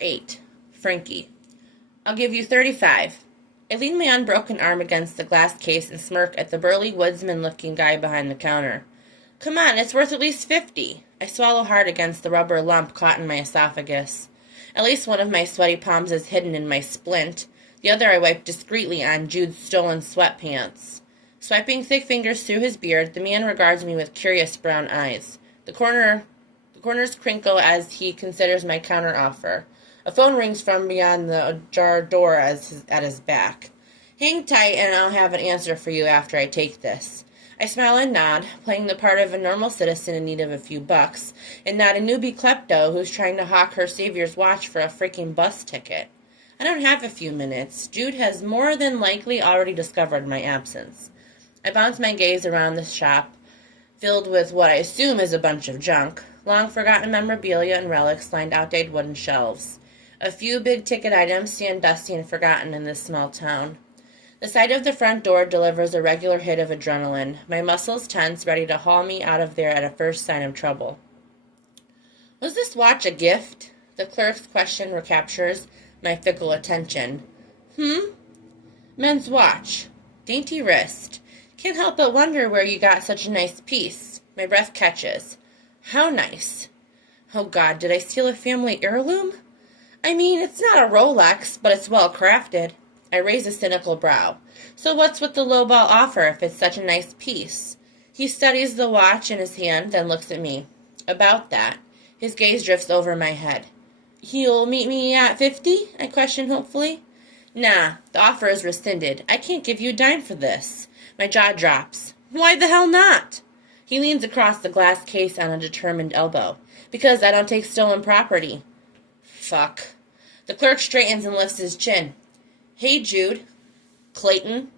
8. Frankie. I'll give you 35. I lean my unbroken arm against the glass case and smirk at the burly woodsman-looking guy behind the counter. Come on, it's worth at least 50. I swallow hard against the rubber lump caught in my esophagus. At least one of my sweaty palms is hidden in my splint. The other I wipe discreetly on Jude's stolen sweatpants. Swiping thick fingers through his beard, the man regards me with curious brown eyes. The corners crinkle as he considers my counteroffer. A phone rings from beyond the ajar door at his back. Hang tight and I'll have an answer for you after I take this. I smile and nod, playing the part of a normal citizen in need of a few bucks, and not a newbie klepto who's trying to hawk her savior's watch for a freaking bus ticket. I don't have a few minutes. Jude has more than likely already discovered my absence. I bounce my gaze around the shop, filled with what I assume is a bunch of junk. Long-forgotten memorabilia and relics lined outdated wooden shelves. A few big-ticket items stand dusty and forgotten in this small town. The sight of the front door delivers a regular hit of adrenaline. My muscles tense, ready to haul me out of there at a first sign of trouble. Was this watch a gift? The clerk's question recaptures my fickle attention. Men's watch. Dainty wrist. Can't help but wonder where you got such a nice piece. My breath catches. How nice. Oh God, did I steal a family heirloom? I mean, it's not a Rolex, but it's well crafted. I raise a cynical brow. So what's with the lowball offer if it's such a nice piece? He studies the watch in his hand, then looks at me. About that. His gaze drifts over my head. You'll meet me at 50? I question hopefully. Nah, the offer is rescinded. I can't give you a dime for this. My jaw drops. Why the hell not? He leans across the glass case on a determined elbow. Because I don't take stolen property. Fuck. The clerk straightens and lifts his chin. Hey, Jude. Clayton.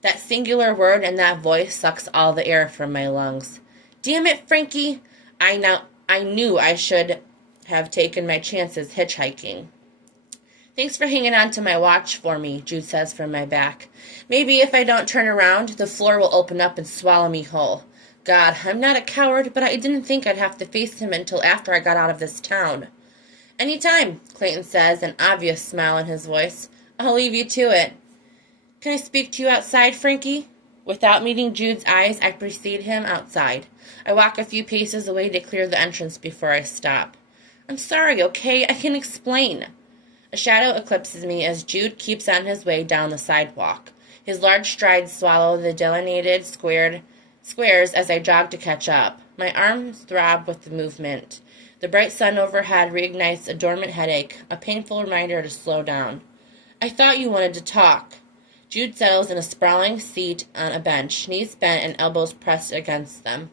That singular word and that voice sucks all the air from my lungs. Damn it, Frankie. I knew I should have taken my chances hitchhiking. Thanks for hanging on to my watch for me, Jude says from my back. Maybe if I don't turn around, the floor will open up and swallow me whole. God, I'm not a coward, but I didn't think I'd have to face him until after I got out of this town. Anytime, Clayton says, an obvious smile in his voice. I'll leave you to it. Can I speak to you outside, Frankie? Without meeting Jude's eyes, I precede him outside. I walk a few paces away to clear the entrance before I stop. I'm sorry, okay? I can explain. A shadow eclipses me as Jude keeps on his way down the sidewalk. His large strides swallow the delineated squares as I jog to catch up. My arms throb with the movement. The bright sun overhead reignites a dormant headache, a painful reminder to slow down. I thought you wanted to talk. Jude settles in a sprawling seat on a bench, knees bent and elbows pressed against them.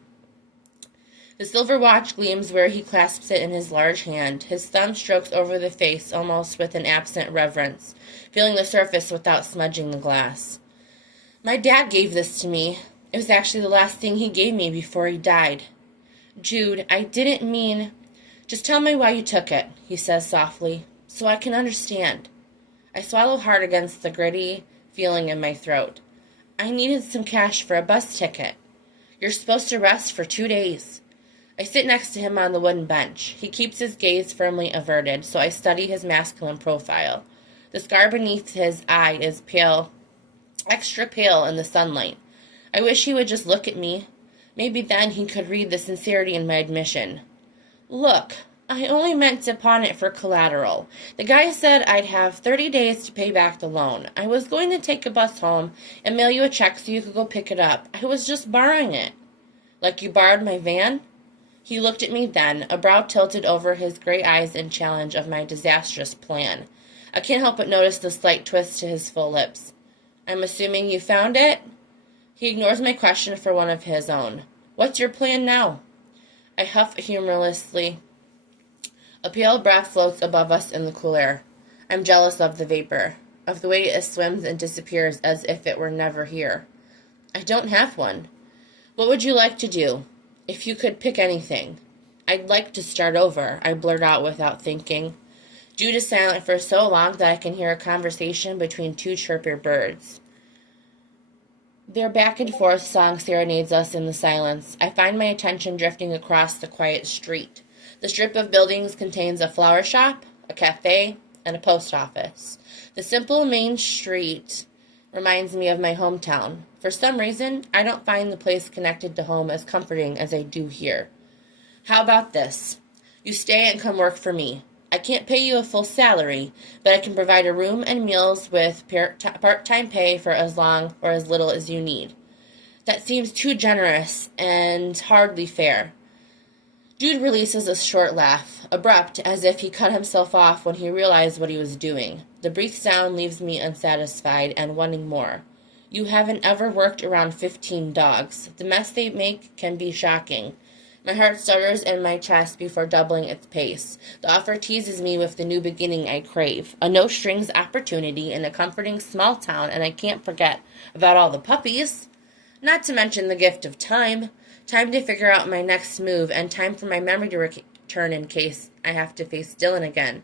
The silver watch gleams where he clasps it in his large hand. His thumb strokes over the face almost with an absent reverence, feeling the surface without smudging the glass. My dad gave this to me. It was actually the last thing he gave me before he died. Jude, I didn't mean... Just tell me why you took it, he says softly, so I can understand. I swallow hard against the gritty feeling in my throat. I needed some cash for a bus ticket. You're supposed to rest for 2 days. I sit next to him on the wooden bench. He keeps his gaze firmly averted, so I study his masculine profile. The scar beneath his eye is pale, extra pale in the sunlight. I wish he would just look at me. Maybe then he could read the sincerity in my admission. Look, I only meant to pawn it for collateral. The guy said I'd have 30 days to pay back the loan. I was going to take a bus home and mail you a check so you could go pick it up. I was just borrowing it. Like you borrowed my van? He looked at me then, a brow tilted over his gray eyes in challenge of my disastrous plan. I can't help but notice the slight twist to his full lips. I'm assuming you found it? He ignores my question for one of his own. What's your plan now? I huff humorlessly. A pale breath floats above us in the cool air. I'm jealous of the vapor, of the way it swims and disappears as if it were never here. I don't have one. What would you like to do? If you could pick anything. I'd like to start over, I blurt out without thinking. Jude is silent for so long that I can hear a conversation between two chirpier birds. Their back-and-forth song serenades us in the silence. I find my attention drifting across the quiet street. The strip of buildings contains a flower shop, a cafe, and a post office. The simple main street reminds me of my hometown. For some reason, I don't find the place connected to home as comforting as I do here. How about this? You stay and come work for me. I can't pay you a full salary, but I can provide a room and meals with part-time pay for as long or as little as you need. That seems too generous and hardly fair. Jude releases a short laugh, abrupt, as if he cut himself off when he realized what he was doing. The brief sound leaves me unsatisfied and wanting more. You haven't ever worked around 15 dogs. The mess they make can be shocking. My heart stutters in my chest before doubling its pace. The offer teases me with the new beginning I crave. A no-strings opportunity in a comforting small town, and I can't forget about all the puppies. Not to mention the gift of time. Time to figure out my next move, and time for my memory to return in case I have to face Dylan again.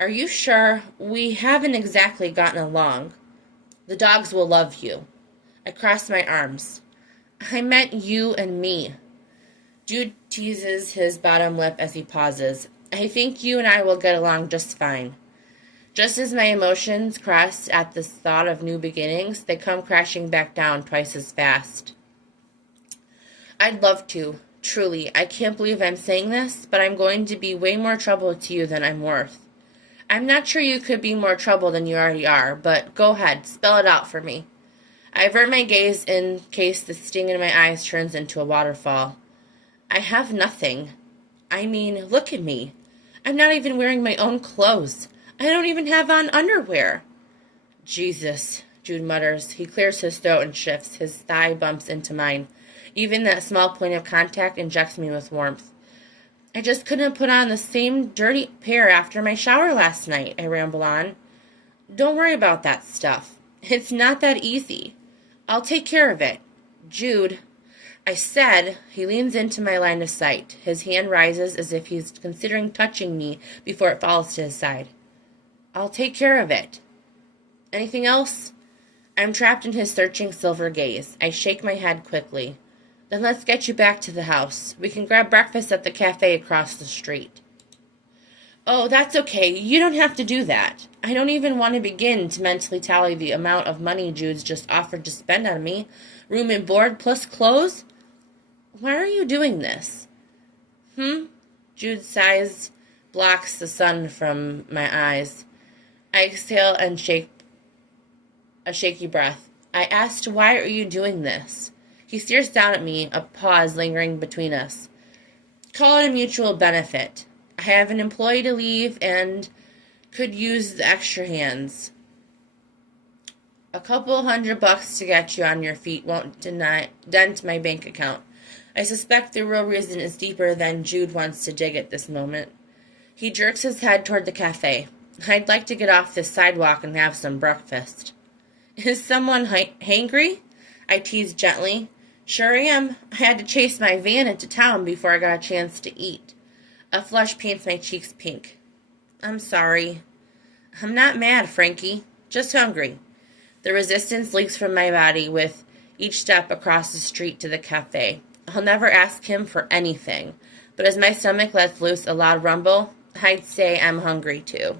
Are you sure? We haven't exactly gotten along. The dogs will love you. I cross my arms. I meant you and me. Jude teases his bottom lip as he pauses. I think you and I will get along just fine. Just as my emotions cross at the thought of new beginnings, they come crashing back down twice as fast. I'd love to. Truly, I can't believe I'm saying this, but I'm going to be way more trouble to you than I'm worth. I'm not sure you could be more trouble than you already are, but go ahead, spell it out for me. I avert my gaze in case the sting in my eyes turns into a waterfall. I have nothing. I mean, look at me. I'm not even wearing my own clothes. I don't even have on underwear. Jesus, Jude mutters. He clears his throat and shifts. His thigh bumps into mine. Even that small point of contact injects me with warmth. I just couldn't put on the same dirty pair after my shower last night, I ramble on. Don't worry about that stuff. It's not that easy. I'll take care of it. Jude, I said. He leans into my line of sight. His hand rises as if he's considering touching me before it falls to his side. I'll take care of it. Anything else? I'm trapped in his searching silver gaze. I shake my head quickly. Then let's get you back to the house. We can grab breakfast at the cafe across the street. Oh, that's okay. You don't have to do that. I don't even want to begin to mentally tally the amount of money Jude's just offered to spend on me. Room and board plus clothes? Why are you doing this? Jude's sighs blocks the sun from my eyes. I exhale and shake a shaky breath. I asked, why are you doing this? He stares down at me, a pause lingering between us. Call it a mutual benefit. I have an employee to leave and could use the extra hands. A couple $100 to get you on your feet won't dent my bank account. I suspect the real reason is deeper than Jude wants to dig at this moment. He jerks his head toward the cafe. I'd like to get off this sidewalk and have some breakfast. Is someone hangry? I tease gently. Sure am. I had to chase my van into town before I got a chance to eat. A flush paints my cheeks pink. I'm sorry. I'm not mad, Frankie. Just hungry. The resistance leaks from my body with each step across the street to the cafe. I'll never ask him for anything, but as my stomach lets loose a loud rumble, I'd say I'm hungry too.